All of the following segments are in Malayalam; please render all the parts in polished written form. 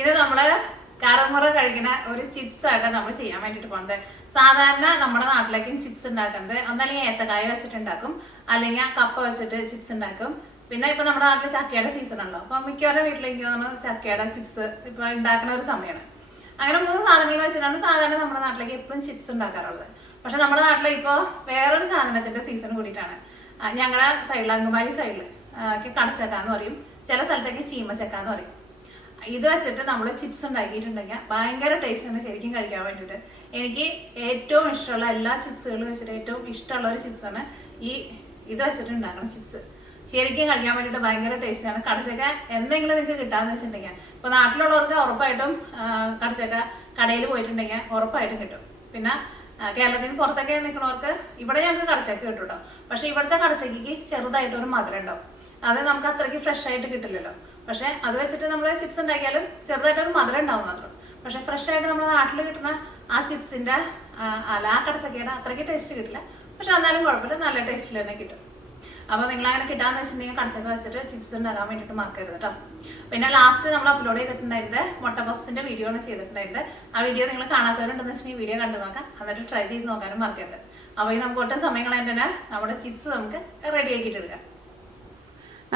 ഇത് നമ്മള് കറമുറ കഴിക്കുന്ന ഒരു ചിപ്സ് ആയിട്ട് നമ്മൾ ചെയ്യാൻ വേണ്ടിട്ട് പോകുന്നത്. സാധാരണ നമ്മുടെ നാട്ടിലേക്കും ചിപ്സ് ഉണ്ടാക്കുന്നത് ഒന്നല്ലെങ്കിൽ ഏത്തക്കായ വെച്ചിട്ടുണ്ടാക്കും, അല്ലെങ്കിൽ കപ്പ വെച്ചിട്ട് ചിപ്സ് ഉണ്ടാക്കും. പിന്നെ ഇപ്പൊ നമ്മുടെ നാട്ടിൽ ചക്കയുടെ സീസൺ ഉണ്ടോ, അപ്പൊ മിക്കവരുടെ വീട്ടിലേക്ക് ചക്കയുടെ ചിപ്സ് ഇപ്പൊ ഉണ്ടാക്കുന്ന ഒരു സമയമാണ്. അങ്ങനെ 3 സാധനങ്ങൾ വെച്ചിട്ടാണ് സാധാരണ നമ്മുടെ നാട്ടിലേക്ക് എപ്പോഴും ചിപ്സ് ഉണ്ടാക്കാറുള്ളത്. പക്ഷെ നമ്മുടെ നാട്ടിൽ ഇപ്പൊ വേറൊരു സാധനത്തിന്റെ സീസൺ കൂടിയിട്ടാണ്. ഞങ്ങളുടെ സൈഡിൽ, അങ്കമാലി സൈഡിൽ കടച്ചക്ക എന്ന് പറയും, ചില സ്ഥലത്തേക്ക് ചീമച്ചക്ക എന്ന് പറയും. ഇത് വെച്ചിട്ട് നമ്മൾ ചിപ്സ് ഉണ്ടാക്കിയിട്ടുണ്ടെങ്കിൽ ഭയങ്കര ടേസ്റ്റാണ് ശരിക്കും കഴിക്കാൻ വേണ്ടിയിട്ട്. എനിക്ക് ഏറ്റവും ഇഷ്ടമുള്ള എല്ലാ ചിപ്സുകളും വെച്ചിട്ട് ഏറ്റവും ഇഷ്ടമുള്ള ഒരു ചിപ്സാണ് ഇത് വെച്ചിട്ട് ഉണ്ടാക്കുന്ന ചിപ്സ്. ശരിക്കും കഴിക്കാൻ വേണ്ടിയിട്ട് ഭയങ്കര ടേസ്റ്റാണ്. കടച്ചക്ക എന്തെങ്കിലും നിങ്ങൾക്ക് കിട്ടാന്ന് വെച്ചിട്ടുണ്ടെങ്കിൽ, ഇപ്പൊ നാട്ടിലുള്ളവർക്ക് ഉറപ്പായിട്ടും കടച്ചക്ക കടയിൽ പോയിട്ടുണ്ടെങ്കിൽ ഉറപ്പായിട്ടും കിട്ടും. പിന്നെ കേരളത്തിൽ നിന്ന് പുറത്തൊക്കെ നിൽക്കുന്നവർക്ക് ഇവിടെ ഞങ്ങൾക്ക് കടച്ചക്ക കിട്ടും കേട്ടോ. പക്ഷെ ഇവിടുത്തെ കടച്ചക്കയ്ക്ക് ചെറുതായിട്ടൊരു മധുരം ഉണ്ടാവും. അത് നമുക്ക് അത്രയ്ക്ക് ഫ്രഷ് ആയിട്ട് കിട്ടില്ലല്ലോ. പക്ഷെ അത് വെച്ചിട്ട് നമ്മൾ ചിപ്സ് ഉണ്ടാക്കിയാലും ചെറുതായിട്ടൊരു മധുരം ഉണ്ടാവും മാത്രം. പക്ഷെ ഫ്രഷ് ആയിട്ട് നമ്മുടെ നാട്ടിൽ കിട്ടുന്ന ആ ചിപ്സിന്റെ ആ കടച്ചക്കയുടെ അത്രയ്ക്ക് ടേസ്റ്റ് കിട്ടില്ല. പക്ഷെ എന്നാലും കുഴപ്പമില്ല, നല്ല ടേസ്റ്റിൽ തന്നെ കിട്ടും. അപ്പൊ നിങ്ങൾ അങ്ങനെ കിട്ടാന്ന് വെച്ചിട്ടുണ്ടെങ്കിൽ കടച്ചക്ക വെച്ചിട്ട് ചിപ്സ് ഉണ്ടാക്കാൻ വേണ്ടിയിട്ട് മറക്കരുത് കേട്ടോ. പിന്നെ ലാസ്റ്റ് നമ്മൾ അപ്ലോഡ് ചെയ്തിട്ടുണ്ടായിരുന്നത് മുട്ട പപ്സിന്റെ വീഡിയോ ആണ് ചെയ്തിട്ടുണ്ടായിരുന്നത്. ആ വീഡിയോ നിങ്ങൾ കാണാത്തവരുണ്ടെന്ന് വെച്ചിട്ടുണ്ടെങ്കിൽ വീഡിയോ കണ്ടു നോക്കാം, എന്നിട്ട് ട്രൈ ചെയ്ത് നോക്കാനും മറക്കരുത്. അപ്പൊ ഈ നമുക്ക് ഒട്ടും സമയം കളയാൻ തന്നെ നമ്മുടെ ചിപ്സ് നമുക്ക് റെഡി ആക്കിയിട്ട് എടുക്കാം.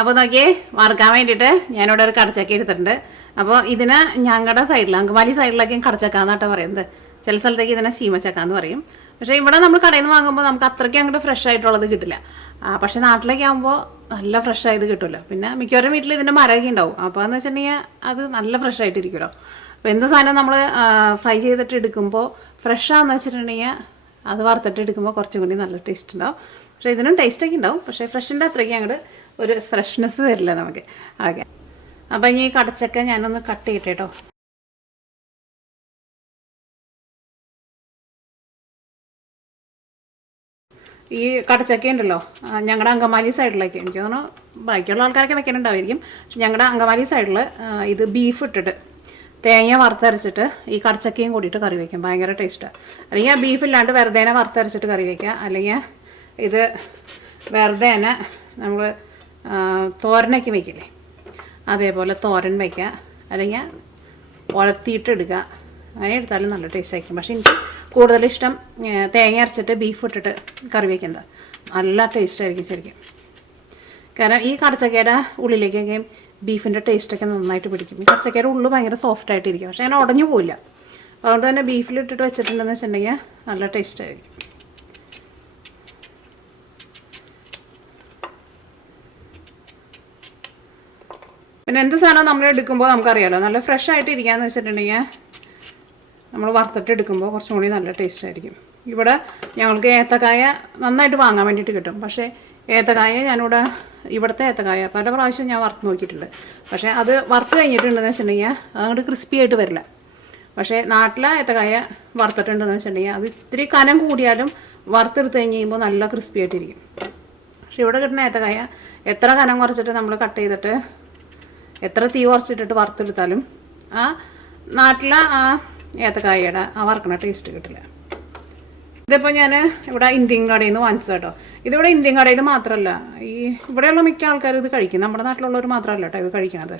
അപ്പോൾ നോക്കിയേ, വറുക്കാൻ വേണ്ടിയിട്ട് ഞാനിവിടെ ഒരു കടച്ചക്ക എടുത്തിട്ടുണ്ട്. അപ്പോൾ ഇതിന് ഞങ്ങളുടെ സൈഡിൽ, അങ്കമാലി സൈഡിലൊക്കെയും കടച്ചക്ക എന്നാട്ടോ പറയുന്നത്. ചില സ്ഥലത്തേക്ക് ഇതിനെ ചീമച്ചക്ക എന്ന് പറയും. പക്ഷേ ഇവിടെ നമ്മൾ കടയിൽ നിന്ന് വാങ്ങുമ്പോൾ നമുക്ക് അത്രയ്ക്ക് അങ്ങോട്ട് ഫ്രഷ് ആയിട്ടുള്ളത് കിട്ടില്ല. പക്ഷെ നാട്ടിലേക്ക് ആകുമ്പോൾ നല്ല ഫ്രഷ് ആയത് കിട്ടുമല്ലോ. പിന്നെ മിക്കവരും വീട്ടിൽ ഇതിൻ്റെ മരമൊക്കെ ഉണ്ടാവും. അപ്പോൾ എന്ന് വെച്ചിട്ടുണ്ടെങ്കിൽ അത് നല്ല ഫ്രഷ് ആയിട്ടിരിക്കുമല്ലോ. അപ്പോൾ എന്ത് സാധനം നമ്മൾ ഫ്രൈ ചെയ്തിട്ട് എടുക്കുമ്പോൾ ഫ്രഷാന്ന് വെച്ചിട്ടുണ്ടെങ്കിൽ അത് വറുത്തിട്ട് എടുക്കുമ്പോൾ കുറച്ചും കൂടി നല്ല ടേസ്റ്റ് ഉണ്ടാവും. പക്ഷേ ഇതിനും ടേസ്റ്റൊക്കെ ഉണ്ടാവും, പക്ഷേ ഫ്രഷിൻ്റെ അത്രയ്ക്ക് അങ്ങോട്ട് ഒരു ഫ്രഷ്നെസ് വരില്ല നമുക്ക്. ഓക്കെ, അപ്പം ഇനി കടച്ചക്ക ഞാനൊന്ന് കട്ട് ചെയ്യട്ടെ കേട്ടോ. ഈ കടച്ചക്ക ഉണ്ടല്ലോ, ഞങ്ങളുടെ അങ്കമാലി സൈഡിലേക്ക്, എനിക്ക് തോന്നുന്നു ബാക്കിയുള്ള ആൾക്കാരൊക്കെ വെക്കാനുണ്ടാവുമായിരിക്കും. പക്ഷെ ഞങ്ങളുടെ അങ്കമാലി സൈഡിൽ ഇത് ബീഫ് ഇട്ടിട്ട് തേങ്ങ വറുത്തരച്ചിട്ട് ഈ കടച്ചക്കയും കൂടിയിട്ട് കറി വയ്ക്കും. ഭയങ്കര ടേസ്റ്റാണ്. അല്ലെങ്കിൽ ആ ബീഫ് ഇല്ലാണ്ട് വെറുതെ വറുത്തരച്ചിട്ട് കറി വയ്ക്കുക, അല്ലെങ്കിൽ ഇത് വെറുതെ തന്നെ നമ്മൾ തോരനൊക്കെ വയ്ക്കില്ലേ, അതേപോലെ തോരൻ വയ്ക്കുക, അല്ലെങ്കിൽ ഉലർത്തിയിട്ട് എടുക്കുക. അങ്ങനെ എടുത്താലും നല്ല ടേസ്റ്റ് ആയിരിക്കും. പക്ഷേ എനിക്ക് കൂടുതലിഷ്ടം തേങ്ങ അരച്ചിട്ട് ബീഫ് ഇട്ടിട്ട് കറി വയ്ക്കുന്നത്. നല്ല ടേസ്റ്റ് ആയിരിക്കും ശരിക്കും. കാരണം ഈ കടച്ചക്കയുടെ ഉള്ളിലേക്കൊക്കെ ബീഫിൻ്റെ ടേസ്റ്റൊക്കെ നന്നായിട്ട് പിടിക്കും. ഈ കടച്ചക്കയുടെ ഉള്ളു ഭയങ്കര സോഫ്റ്റ് ആയിട്ടിരിക്കും, പക്ഷേ അങ്ങനെ ഉടഞ്ഞു പോയില്ല. അതുകൊണ്ട് തന്നെ ബീഫിലിട്ടിട്ട് വെച്ചിട്ടുണ്ടെന്ന് വെച്ചിട്ടുണ്ടെങ്കിൽ നല്ല ടേസ്റ്റ് ആയിരിക്കും. പിന്നെ എന്ത് സാധനം നമ്മൾ എടുക്കുമ്പോൾ നമുക്കറിയാമല്ലോ, നല്ല ഫ്രഷ് ആയിട്ട് ഇരിക്കാന്ന് വെച്ചിട്ടുണ്ടെങ്കിൽ നമ്മൾ വറുത്തിട്ട് എടുക്കുമ്പോൾ കുറച്ചും കൂടി നല്ല ടേസ്റ്റ് ആയിരിക്കും. ഇവിടെ ഞങ്ങൾക്ക് ഏത്തക്കായ നന്നായിട്ട് വാങ്ങാൻ വേണ്ടിയിട്ട് കിട്ടും. പക്ഷേ ഏത്തക്കായ ഞാനിവിടെ ഇവിടുത്തെ ഏത്തക്കായ പല പ്രാവശ്യം ഞാൻ വറുത്ത് നോക്കിയിട്ടുണ്ട്. പക്ഷേ അത് വറുത്ത് കഴിഞ്ഞിട്ടുണ്ടെന്ന് വെച്ചിട്ടുണ്ടെങ്കിൽ അതങ്ങോട്ട് ക്രിസ്പി ആയിട്ട് വരില്ല. പക്ഷേ നാട്ടിലെ ഏത്തക്കായ വറുത്തിട്ടുണ്ടെന്ന് വെച്ചിട്ടുണ്ടെങ്കിൽ അത് ഇത്തിരി കനം കൂടിയാലും വറുത്തെടുത്ത് കഴിഞ്ഞ് കഴിയുമ്പോൾ നല്ല ക്രിസ്പി ആയിട്ടിരിക്കും. പക്ഷെ ഇവിടെ കിട്ടുന്ന ഏത്തക്കായ എത്ര കനം കുറച്ചിട്ട് നമ്മൾ കട്ട് ചെയ്തിട്ട് എത്ര തീ കുറച്ചിട്ടിട്ട് വറുത്തെടുത്താലും ആ നാട്ടിലെ ആ ഏത്തക്കായയുടെ ആ വറുക്കണ ടേസ്റ്റ് കിട്ടില്ല. ഇതിപ്പോൾ ഞാൻ ഇവിടെ ഇന്ത്യൻ കടയിൽ നിന്ന് വാങ്ങിച്ചത് കേട്ടോ. ഇതിവിടെ ഇന്ത്യൻ കടയിൽ മാത്രമല്ല, ഈ ഇവിടെയുള്ള മിക്ക ആൾക്കാരും ഇത് കഴിക്കും. നമ്മുടെ നാട്ടിലുള്ളവർ മാത്രമല്ല കേട്ടോ ഇത് കഴിക്കുന്നത്,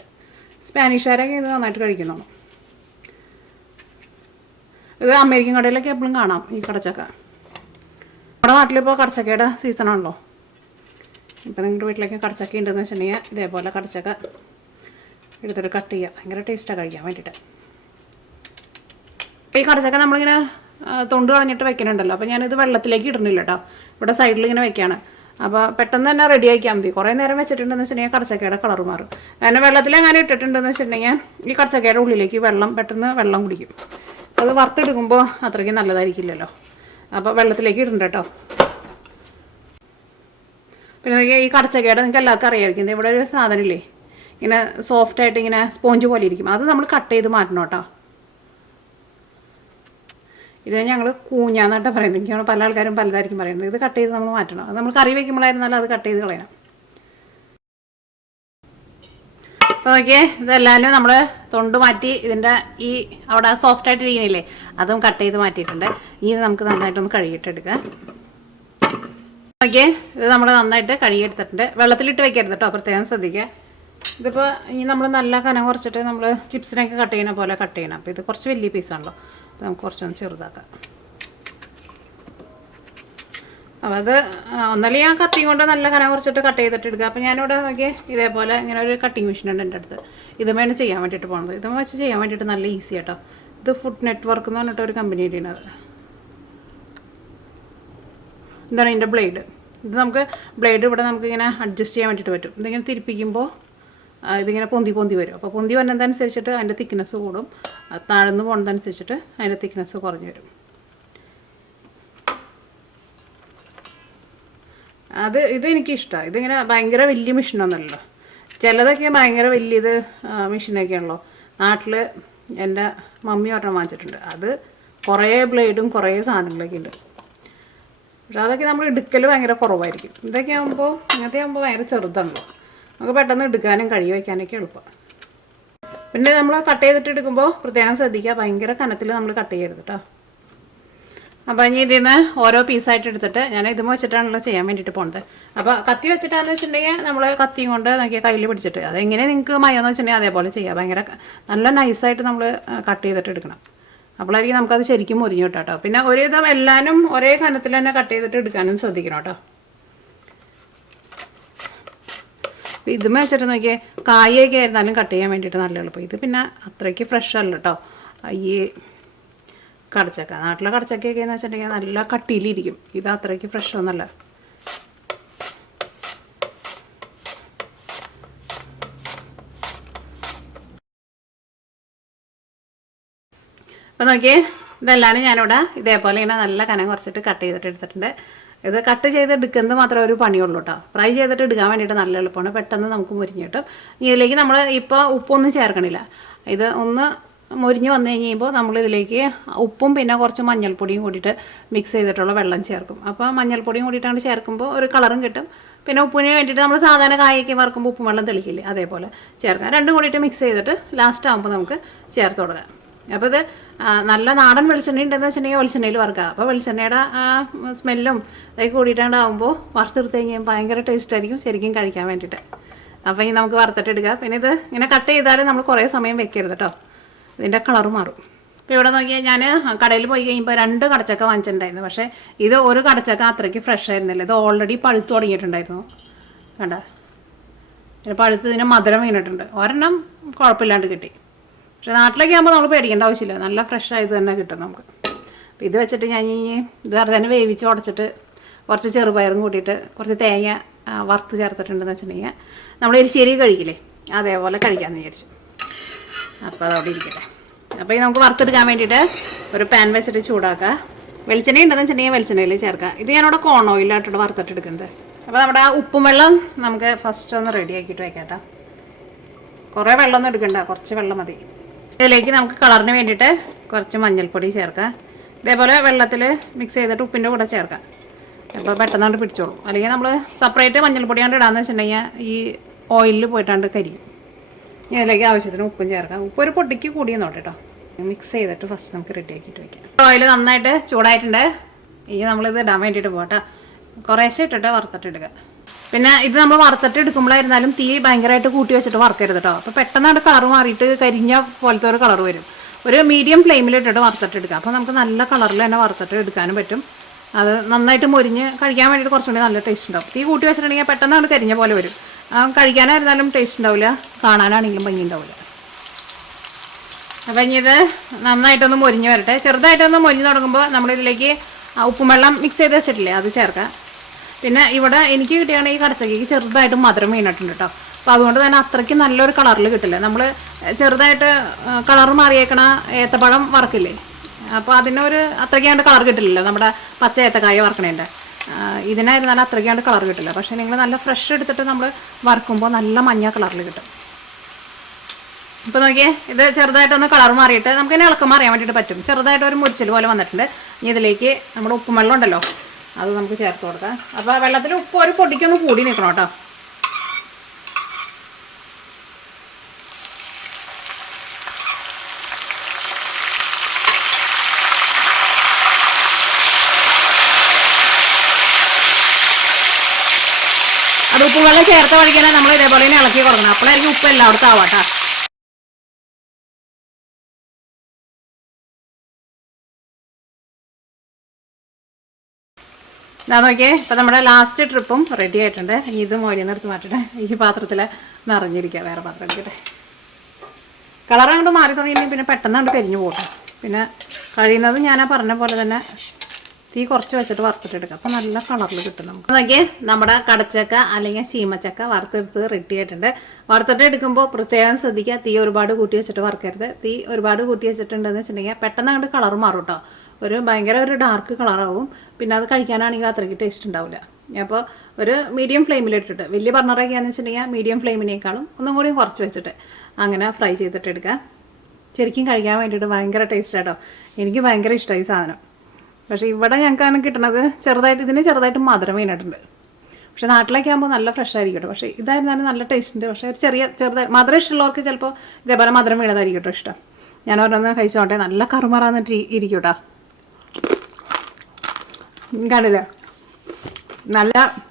സ്പാനിഷുകാരൊക്കെ ഇത് നന്നായിട്ട് കഴിക്കുന്നു. ഇത് അമേരിക്കൻ കടയിലൊക്കെ എപ്പോഴും കാണാം ഈ കടച്ചക്ക. നമ്മുടെ നാട്ടിലിപ്പോൾ കടച്ചക്കയുടെ സീസണാണല്ലോ. ഇപ്പോൾ നിങ്ങളുടെ വീട്ടിലേക്ക് കടച്ചക്ക ഉണ്ടെന്ന് വെച്ചിട്ടുണ്ടെങ്കിൽ ഇതേപോലെ കടച്ചക്ക എടുത്തിട്ട് കട്ട് ചെയ്യുക. ഭയങ്കര ടേസ്റ്റാണ് കഴിക്കാൻ വേണ്ടിയിട്ട്. ഈ കടച്ചക്ക നമ്മളിങ്ങനെ തൊണ്ട് കളഞ്ഞിട്ട് വെക്കുന്നുണ്ടല്ലോ, അപ്പോൾ ഞാനിത് വെള്ളത്തിലേക്ക് ഇടുന്നില്ല കേട്ടോ. ഇവിടെ സൈഡിൽ ഇങ്ങനെ വെക്കുകയാണ്. അപ്പോൾ പെട്ടെന്ന് തന്നെ റെഡി ആക്കിയാൽ മതി. കുറേ നേരം വെച്ചിട്ടുണ്ടെന്ന് വെച്ചിട്ടുണ്ടെങ്കിൽ കടച്ചക്കയുടെ കളർ മാറും. കാരണം വെള്ളത്തിലെങ്ങനെ ഇട്ടിട്ടുണ്ടെന്ന് വെച്ചിട്ടുണ്ടെങ്കിൽ ഈ കടച്ചക്കയുടെ ഉള്ളിലേക്ക് പെട്ടെന്ന് വെള്ളം കുടിക്കും. അത് വറുത്തെടുക്കുമ്പോൾ അത്രയ്ക്ക് നല്ലതായിരിക്കില്ലല്ലോ. അപ്പോൾ വെള്ളത്തിലേക്ക് ഇടണ്ട കേട്ടോ. പിന്നെ ഈ കടച്ചക്കയുടെ നിങ്ങൾക്ക് എല്ലാവർക്കും അറിയാമായിരിക്കും, ഇവിടെ ഒരു സാധനമില്ലേ ഇങ്ങനെ സോഫ്റ്റായിട്ട് ഇങ്ങനെ സ്പോഞ്ച് പോലെ ഇരിക്കും. അത് നമ്മൾ കട്ട് ചെയ്ത് മാറ്റണം കേട്ടോ. ഇത് ഞങ്ങൾ കൂഞ്ഞാന്നാട്ടോ പറയുന്നത്. എനിക്കാണ് പല ആൾക്കാരും പലതായിരിക്കും പറയുന്നത്. ഇത് കട്ട് ചെയ്ത് നമ്മൾ മാറ്റണം. അത് നമ്മൾ കറി വയ്ക്കുമ്പോഴായിരുന്നാലും അത് കട്ട് ചെയ്ത് കളയണം. അപ്പോൾ നോക്കിയേ, ഇതെല്ലാവരും നമ്മൾ തൊണ്ട് മാറ്റി ഇതിൻ്റെ ഈ അവിടെ സോഫ്റ്റായിട്ട് ഇരിക്കണില്ലേ അതും കട്ട് ചെയ്ത് മാറ്റിയിട്ടുണ്ട്. ഇനി നമുക്ക് നന്നായിട്ടൊന്ന് കഴുകിയിട്ടെടുക്കാം. നോക്കിയേ, ഇത് നമ്മൾ നന്നായിട്ട് കഴുകിയെടുത്തിട്ടുണ്ട്. വെള്ളത്തിലിട്ട് വെക്കരുത് കേട്ടോ, പ്രത്യേകം ശ്രദ്ധിക്കുക. ഇതിപ്പോൾ ഇനി നമ്മൾ നല്ല കനം കുറച്ചിട്ട് നമ്മൾ ചിപ്സിനൊക്കെ കട്ട് ചെയ്യുന്ന പോലെ കട്ട് ചെയ്യണം. അപ്പോൾ ഇത് കുറച്ച് വലിയ പീസാണല്ലോ, അപ്പോൾ നമുക്ക് കുറച്ചൊന്ന് ചെറുതാക്കാം. അപ്പോൾ അത് ഒന്നല്ല ഞാൻ കത്തിയും കൊണ്ട് നല്ല കനം കുറച്ചിട്ട് കട്ട് ചെയ്തിട്ട് എടുക്കുക. അപ്പോൾ ഞാനിവിടെ നോക്കി ഇതേപോലെ ഇങ്ങനെ ഒരു കട്ടിങ് മെഷീൻ ഉണ്ട് എൻ്റെ അടുത്ത്. ഇതുമേണ് ചെയ്യാൻ വേണ്ടിയിട്ട് പോകുന്നത്. ഇതും വെച്ച് ചെയ്യാൻ വേണ്ടിയിട്ട് നല്ല ഈസി കേട്ടോ. ഇത് ഫുഡ് നെറ്റ്വർക്ക് എന്ന് പറഞ്ഞിട്ട് ഒരു കമ്പനിയുടെ ആണ്. ഇതാണ് ഇതിൻ്റെ ബ്ലേഡ്. ഇത് നമുക്ക് ബ്ലേഡ് ഇവിടെ നമുക്കിങ്ങനെ അഡ്ജസ്റ്റ് ചെയ്യാൻ വേണ്ടിയിട്ട് പറ്റും. ഇതിങ്ങനെ തിരിപ്പിക്കുമ്പോൾ ഇതിങ്ങനെ പൊന്തി വരും. അപ്പോൾ പൊന്തി വരുന്നതനുസരിച്ചിട്ട് അതിൻ്റെ തിക്നെസ് കൂടും, താഴ്ന്നു പോകുന്നതനുസരിച്ചിട്ട് അതിൻ്റെ തിക്നെസ് കുറഞ്ഞു വരും. ഇത് എനിക്കിഷ്ടമാണ്. ഇതിങ്ങനെ ഭയങ്കര വലിയ മെഷീനൊന്നുമല്ലല്ലോ. ചിലതൊക്കെ ഭയങ്കര വലിയത് മെഷീനൊക്കെയാണല്ലോ. നാട്ടിൽ എൻ്റെ മമ്മി ഒരെണ്ണം വാങ്ങിച്ചിട്ടുണ്ട്. അത് കുറേ ബ്ലേഡും കുറേ സാധനങ്ങളൊക്കെ ഉണ്ട്. പക്ഷെ അതൊക്കെ നമ്മൾ എടുക്കൽ ഭയങ്കര കുറവായിരിക്കും. ഇതൊക്കെ ആകുമ്പോൾ ഇങ്ങനത്തെ ആകുമ്പോൾ ഭയങ്കര ചെറുതാണല്ലോ, നമുക്ക് പെട്ടെന്ന് എടുക്കാനും കഴുകി വയ്ക്കാനൊക്കെ എളുപ്പമാണ്. പിന്നെ നമ്മൾ കട്ട് ചെയ്തിട്ട് എടുക്കുമ്പോൾ പ്രത്യേകം ശ്രദ്ധിക്കുക, ഭയങ്കര കനത്തിൽ നമ്മൾ കട്ട് ചെയ്യരുത് കേട്ടോ. അപ്പോൾ ഇനി ഇതിൽ നിന്ന് ഓരോ പീസായിട്ട് എടുത്തിട്ട് ഞാൻ ഇതും വെച്ചിട്ടാണല്ലോ ചെയ്യാൻ വേണ്ടിയിട്ട് പോകുന്നത്. അപ്പോൾ കത്തി വെച്ചിട്ടാണെന്ന് വെച്ചിട്ടുണ്ടെങ്കിൽ നമ്മൾ കത്തിയും കൊണ്ട് നോക്കിയാൽ കയ്യിൽ പിടിച്ചിട്ട് അതെങ്ങനെ നിങ്ങൾക്ക് മയോന്ന് വെച്ചിട്ടുണ്ടെങ്കിൽ അതേപോലെ ചെയ്യാം. ഭയങ്കര നല്ല നൈസായിട്ട് നമ്മൾ കട്ട് ചെയ്തിട്ട് എടുക്കണം. അപ്പോഴായിരിക്കും നമുക്കത് ശരിക്കും മുരിഞ്ഞു കിട്ടാം കേട്ടോ. പിന്നെ ഒരു വിധം എല്ലാവരും ഒരേ കനത്തിൽ തന്നെ കട്ട് ചെയ്തിട്ട് എടുക്കാനും ശ്രദ്ധിക്കണം കേട്ടോ. അപ്പോൾ ഇതും വെച്ചിട്ട് നോക്കിയാൽ കായൊക്കെ ആയിരുന്നാലും കട്ട് ചെയ്യാൻ വേണ്ടിയിട്ട് നല്ല എളുപ്പം. ഇത് പിന്നെ അത്രയ്ക്ക് ഫ്രഷ് അല്ല കേട്ടോ. ഈ കടച്ചക്ക, നാട്ടിലെ കടച്ചക്കയൊക്കെ എന്ന് വെച്ചിട്ടുണ്ടെങ്കിൽ നല്ല കട്ടിയിലിരിക്കും. ഇത് അത്രയ്ക്ക് ഫ്രഷ് ഒന്നല്ല. അപ്പോൾ നോക്കിയേ, ഇതെല്ലാം ഞാനിവിടെ ഇതേപോലെ ഇങ്ങനെ നല്ല കനം കുറച്ചിട്ട് കട്ട് ചെയ്തിട്ട് എടുത്തിട്ടുണ്ട്. ഇത് കട്ട് ചെയ്ത് എടുക്കുന്നത് മാത്രമേ ഒരു പണിയുള്ളൂ കേട്ടോ. ഫ്രൈ ചെയ്തിട്ട് എടുക്കാൻ വേണ്ടിയിട്ട് നല്ല എളുപ്പമാണ്, പെട്ടെന്ന് നമുക്ക് മുരിഞ്ഞ് കിട്ടും. ഇതിലേക്ക് നമ്മൾ ഇപ്പോൾ ഉപ്പൊന്നും ചേർക്കണില്ല. ഇത് ഒന്ന് മുരിഞ്ഞ് വന്നു കഴിയുമ്പോൾ നമ്മളിതിലേക്ക് ഉപ്പും പിന്നെ കുറച്ച് മഞ്ഞൾപ്പൊടിയും കൂടിയിട്ട് മിക്സ് ചെയ്തിട്ടുള്ള വെള്ളം ചേർക്കും. അപ്പോൾ മഞ്ഞൾപ്പൊടിയും കൂടിയിട്ടാണ് ചേർക്കുമ്പോൾ ഒരു കളറും കിട്ടും. പിന്നെ ഉപ്പിന് വേണ്ടിയിട്ട് നമ്മൾ സാധാരണ കായൊക്കെ വറുക്കുമ്പോൾ ഉപ്പും വെള്ളം തെളിക്കില്ലേ, അതേപോലെ ചേർക്കാം. രണ്ടും കൂടിയിട്ട് മിക്സ് ചെയ്തിട്ട് ലാസ്റ്റ് ആകുമ്പോൾ നമുക്ക് ചേർത്ത് കൊടുക്കാം. അപ്പോൾ ഇത് നല്ല നാടൻ വെളിച്ചെണ്ണ ഉണ്ടെന്ന് വെച്ചിട്ടുണ്ടെങ്കിൽ വെളിച്ചെണ്ണയിൽ വറുക്കുക. അപ്പോൾ വെളിച്ചെണ്ണയുടെ സ്മെല്ലും ഇതൊക്കെ കൂടിയിട്ടാകുമ്പോൾ വറുത്തെടുത്ത് കഴിഞ്ഞാൽ ഭയങ്കര ടേസ്റ്റ് ആയിരിക്കും ശരിക്കും കഴിക്കാൻ വേണ്ടിയിട്ട്. അപ്പോൾ ഇനി നമുക്ക് വറുത്തിട്ട് എടുക്കുക. പിന്നെ ഇത് ഇങ്ങനെ കട്ട് ചെയ്താലും നമ്മൾ കുറേ സമയം വെക്കരുത് കേട്ടോ, ഇതിൻ്റെ കളറ് മാറും. ഇപ്പോൾ ഇവിടെ നോക്കിയാൽ ഞാൻ കടയിൽ പോയി കഴിയുമ്പോൾ 2 കടച്ചക്ക വാങ്ങിച്ചിട്ടുണ്ടായിരുന്നു. പക്ഷേ ഇത് ഒരു കടച്ചക്ക അത്രയ്ക്ക് ഫ്രഷ് ആയിരുന്നില്ല. ഇത് ഓൾറെഡി പഴുത്ത് തുടങ്ങിയിട്ടുണ്ടായിരുന്നു. കണ്ട, പഴുത്ത് ഇതിന് മധുരം വീണിട്ടുണ്ട്. ഒരെണ്ണം കുഴപ്പമില്ലാണ്ട് കിട്ടി. പക്ഷേ നാട്ടിലേക്ക് ആകുമ്പോൾ നമ്മൾ പേടിക്കേണ്ട ആവശ്യമില്ല, നല്ല ഫ്രഷ് ആയത് തന്നെ കിട്ടും നമുക്ക്. അപ്പോൾ ഇത് വെച്ചിട്ട് ഞാൻ ഇത് വെറുതെ തന്നെ വേവിച്ച് ഉടച്ചിട്ട് കുറച്ച് ചെറുപയറും കൂട്ടിയിട്ട് കുറച്ച് തേങ്ങ വറുത്ത് ചേർത്തിട്ടുണ്ടെന്ന് വെച്ചിട്ടുണ്ടെങ്കിൽ നമ്മൾ എരിശ്ശേരി കഴിക്കില്ലേ, അതേപോലെ കഴിക്കാമെന്ന് വിചാരിച്ചു. അപ്പോൾ അതവിടെ ഇരിക്കട്ടെ. അപ്പോൾ ഈ നമുക്ക് വറുത്തെടുക്കാൻ വേണ്ടിയിട്ട് ഒരു പാൻ വെച്ചിട്ട് ചൂടാക്കുക. വെളിച്ചെണ്ണ ഉണ്ടെന്ന് വെച്ചിട്ടുണ്ടെങ്കിൽ വെളിച്ചെണ്ണയിൽ ചേർക്കുക. ഇത് ഞാനിവിടെ കോൺ ഓയിലായിട്ടാണ് വറുത്തിട്ടെടുക്കുന്നത്. അപ്പോൾ നമ്മുടെ ഉപ്പും വെള്ളം നമുക്ക് ഫസ്റ്റ് ഒന്ന് റെഡി ആക്കിയിട്ട് വയ്ക്കാം കേട്ടോ. കുറേ വെള്ളമൊന്നും എടുക്കണ്ട, കുറച്ച് വെള്ളം മതി. ഇതിലേക്ക് നമുക്ക് കളറിന് വേണ്ടിയിട്ട് കുറച്ച് മഞ്ഞൾപ്പൊടി ചേർക്കാം. ഇതേപോലെ വെള്ളത്തിൽ മിക്സ് ചെയ്തിട്ട് ഉപ്പിൻ്റെ കൂടെ ചേർക്കാം. അപ്പോൾ പെട്ടെന്നാണ്ട് പിടിച്ചോളും. അല്ലെങ്കിൽ നമ്മൾ സെപ്പറേറ്റ് മഞ്ഞൾപ്പൊടിയാണ്ട് ഇടാന്ന് വെച്ചിട്ടുണ്ടെങ്കിൽ ഈ ഓയിലിൽ പോയിട്ടാണ്ട് കരിയും. ഇതിലേക്ക് ആവശ്യത്തിന് ഉപ്പും ചേർക്കാം. ഉപ്പ് ഒരു പൊട്ടിക്ക് കൂടിയെന്ന് കേട്ടോ. മിക്സ് ചെയ്തിട്ട് ഫസ്റ്റ് നമുക്ക് റെഡി ആക്കിയിട്ട് വയ്ക്കാം. ഓയിൽ നന്നായിട്ട് ചൂടായിട്ടുണ്ട്. ഇനി നമ്മളിത് ഇടാൻ വേണ്ടിയിട്ട് പോകട്ടെ. കുറേശ്ശെ ഇട്ടിട്ട് വറുത്തിട്ടെടുക്കുക. പിന്നെ ഇത് നമ്മൾ വറുത്തിട്ട് എടുക്കുമ്പോഴായിരുന്നാലും തീ ഭയങ്കരമായിട്ട് കൂട്ടി വെച്ചിട്ട് വറുക്കരുത് കേട്ടോ. അപ്പോൾ പെട്ടെന്നാണ് കളർ മാറിയിട്ട് കരിഞ്ഞ പോലത്തെ ഒരു കളർ വരും. ഒരു മീഡിയം ഫ്ലെയിമിലിട്ടിട്ട് വറുത്തിട്ടെടുക്കുക. അപ്പോൾ നമുക്ക് നല്ല കളറിൽ തന്നെ വറുത്തിട്ട് എടുക്കാനും പറ്റും. അത് നന്നായിട്ട് മുരിഞ്ഞ് കഴിക്കാൻ വേണ്ടിയിട്ട് കുറച്ചുകൂടി നല്ല ടേസ്റ്റ് ഉണ്ടാവും. തീ കൂട്ടി വെച്ചിട്ടുണ്ടെങ്കിൽ പെട്ടെന്നാണ് കരിഞ്ഞ പോലെ വരും. കഴിക്കാനായിരുന്നാലും ടേസ്റ്റ് ഉണ്ടാവില്ല, കാണാനാണെങ്കിലും ഭംഗി ഉണ്ടാവില്ല. അപ്പം ഇനി ഇത് നന്നായിട്ടൊന്ന് മൊരിഞ്ഞ് വരട്ടെ. ചെറുതായിട്ടൊന്ന് മൊരിഞ്ഞ് തുടങ്ങുമ്പോൾ നമ്മളിതിലേക്ക് ഉപ്പും വെള്ളം മിക്സ് ചെയ്ത് വെച്ചിട്ടില്ലേ, അത് ചേർക്കാം. പിന്നെ ഇവിടെ എനിക്ക് കിട്ടിയാണ് ഈ കടച്ചക്കയ്ക്ക് ചെറുതായിട്ട് മധുരം വീണിട്ടുണ്ട് കേട്ടോ. അപ്പോൾ അതുകൊണ്ട് തന്നെ അത്രയ്ക്ക് നല്ലൊരു കളറിൽ കിട്ടില്ല. നമ്മൾ ചെറുതായിട്ട് കളർ മാറിയേക്കണ ഏത്തപ്പഴം വറക്കില്ലേ, അപ്പോൾ അതിനൊരു അത്രയ്ക്കാണ്ട് കളർ കിട്ടില്ലല്ലോ നമ്മുടെ പച്ച ഏത്തക്കായ വറക്കണേൻ്റെ. ഇതിനായിരുന്നാലും അത്രയ്ക്കാണ്ട് കളർ കിട്ടില്ല. പക്ഷേ നിങ്ങൾ നല്ല ഫ്രഷ് എടുത്തിട്ട് നമ്മൾ വറുക്കുമ്പോൾ നല്ല മഞ്ഞ കളറിൽ കിട്ടും. ഇപ്പോൾ നോക്കിയേ, ഇത് ചെറുതായിട്ടൊന്ന് കളർ മാറിയിട്ട് നമുക്ക് ഇതിനെ ഇളക്കം അറിയാൻ വേണ്ടിയിട്ട് പറ്റും. ചെറുതായിട്ട് ഒരു മുരിച്ചിൽ പോലെ വന്നിട്ടുണ്ട്. ഇനി ഇതിലേക്ക് നമ്മുടെ ഉപ്പും വെള്ളം ഉണ്ടല്ലോ, അത് നമുക്ക് ചേർത്ത് കൊടുക്കാം. അപ്പോൾ വെള്ളത്തിൽ ഉപ്പ് ഒരു പൊടിക്കൊന്ന് കൂടി നിൽക്കണം കേട്ടോ. അത് ഉപ്പ് വെള്ളം ചേർത്ത് കഴിക്കാനെ നമ്മൾ ഇതേപോലെ തന്നെ ഇളക്കി കൊടുക്കണം. അപ്പോഴായിരിക്കും ഉപ്പ് എല്ലായിടത്തും ആവാട്ടോ. ഇതാ നോക്കിയേ, ഇപ്പം നമ്മുടെ ലാസ്റ്റ് ട്രിപ്പും റെഡി ആയിട്ടുണ്ട്. ഇനി ഇത് മോലിൽ നിന്ന് എടുത്ത് മാറ്റട്ടെ. ഈ പാത്രത്തിൽ നിറഞ്ഞിരിക്കുക, വേറെ പാത്രം എടുക്കട്ടെ. കളർ അങ്ങോട്ട് മാറി തുടങ്ങിയിട്ടുണ്ടെങ്കിൽ പിന്നെ പെട്ടെന്ന് അങ്ങോട്ട് കരിഞ്ഞു പോകട്ടെ. പിന്നെ കഴിയുന്നത് ഞാൻ പറഞ്ഞ പോലെ തന്നെ തീ കുറച്ച് വെച്ചിട്ട് വറുത്തിട്ടെടുക്കുക. അപ്പം നല്ല കളറിൽ കിട്ടും നമുക്ക്. നോക്കിയേ, നമ്മുടെ കടച്ചക്ക അല്ലെങ്കിൽ ചീമച്ചക്ക വറുത്തെടുത്ത് റെഡി ആയിട്ടുണ്ട്. വറുത്തിട്ട് എടുക്കുമ്പോൾ പ്രത്യേകം ശ്രദ്ധിക്കുക, തീ ഒരുപാട് കൂട്ടി വെച്ചിട്ട് വറുക്കരുത്. തീ ഒരുപാട് കൂട്ടി വെച്ചിട്ടുണ്ടെന്ന് വെച്ചിട്ടുണ്ടെങ്കിൽ പെട്ടെന്ന് അങ്ങോട്ട് കളർ മാറും കേട്ടോ. ഭയങ്കര ഒരു ഡാർക്ക് കളറാവും. പിന്നെ അത് കഴിക്കാനാണെങ്കിൽ അത്രയ്ക്ക് ടേസ്റ്റ് ഉണ്ടാവില്ല. അപ്പോൾ ഒരു മീഡിയം ഫ്ലെയിമിലിട്ടിട്ട്, വലിയ ബർണറൊക്കെയാണെന്ന് വെച്ചിട്ടുണ്ടെങ്കിൽ മീഡിയം ഫ്ലെയിമിനേക്കാളും ഒന്നും കൂടി കുറച്ച് വെച്ചിട്ട് അങ്ങനെ ഫ്രൈ ചെയ്തിട്ട് എടുക്കുക. ശരിക്കും കഴിക്കാൻ വേണ്ടിയിട്ട് ഭയങ്കര ടേസ്റ്റ് ആട്ടോ. എനിക്ക് ഭയങ്കര ഇഷ്ടമായി സാധനം. പക്ഷേ ഇവിടെ ഞങ്ങൾക്കാണ് കിട്ടുന്നത് ചെറുതായിട്ട് മധുരം വീണിട്ടുണ്ട്. പക്ഷേ നാട്ടിലേക്ക് ആകുമ്പോൾ നല്ല ഫ്രഷ് ആയിരിക്കും. പക്ഷേ ഇതായിരുന്നാലും നല്ല ടേസ്റ്റ് ഉണ്ട്. പക്ഷേ ഒരു ചെറുതായി മധുരം ഇഷ്ടമുള്ളവർക്ക് ചിലപ്പോൾ ഇതേപോലെ മധുരം വീണതായിരിക്കും കേട്ടോ ഇഷ്ടം. ഞാൻ ഓരോന്ന് കഴിച്ചോട്ടെ. നല്ല കറുമറാന്നിട്ട് ഇരിക്കും കേട്ടോ. കണ്ടില്ല, നല്ല